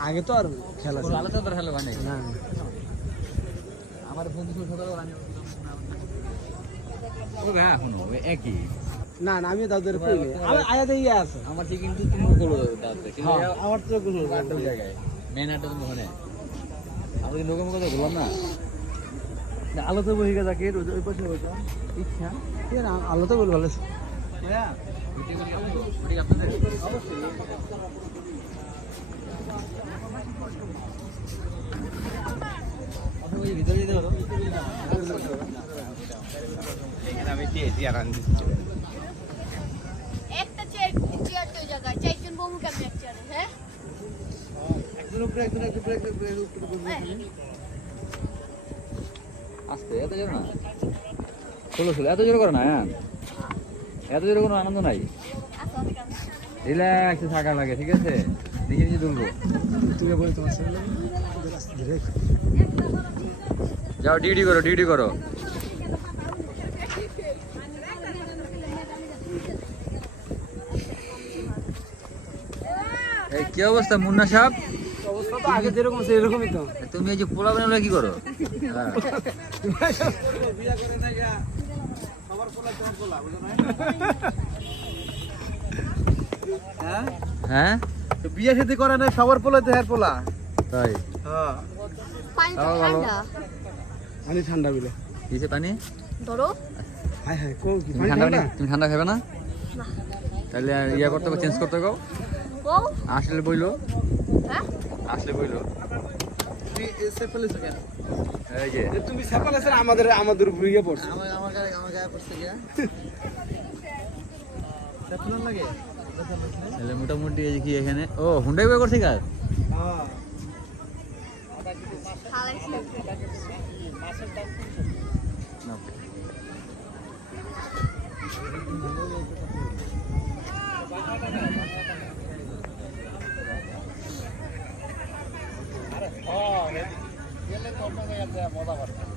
আগে তো আর খেলা না আমার বন্ধু একই না না আমি তাদের আয়াতে ইয়ে আছে আমার ঠিক কিন্তু তুমি করো আমার তো কোনো জায়গায় মেন আড্ডা তুমি ওখানে আমরা কি লোকের মুখে বললাম না আলোতে বহি গেছে কে ওই পাশে হইতো ইচ্ছা আলো তো বল ভালো একটা চেয়ার তো জায়গায় চারজন বউ কেমন এক চেয়ারে হ্যাঁ একজন উপরে আস্তে এত জোর না ষোলো এত জোর করে না হ্যাঁ এত জোরে কোনো আনন্দ নাই রিল্যাক্সে থাকা লাগে ঠিক আছে দেখে নিজে তুলবো যাও ডিউটি করো এই কি অবস্থা মুন্না সাহেব আগে যেরকম সেরকমই তো তুমি এই যে পোলা বানালে কি করো হ্যাঁ বিয়ে সাথে করে না সবার পোলা তো হ্যার পোলা তাই পানি ঠান্ডা বিলে কিসে পানি ধরো হাই হাই তুমি ঠান্ডা খাবে না তাহলে ইয়া করতে চেঞ্জ করতে গো আসলে বইলো হ্যাঁ আসলে বইলো এই যে তুমি সাপাল আছে আমাদের উপর ইয়ে পড়ছে আমার গায়ে পড়ছে গিয়া সাপাল লাগে তাহলে মোটামুটি এই যে কি এখানে ও হুন্ডাই বই করছে কাজ মজা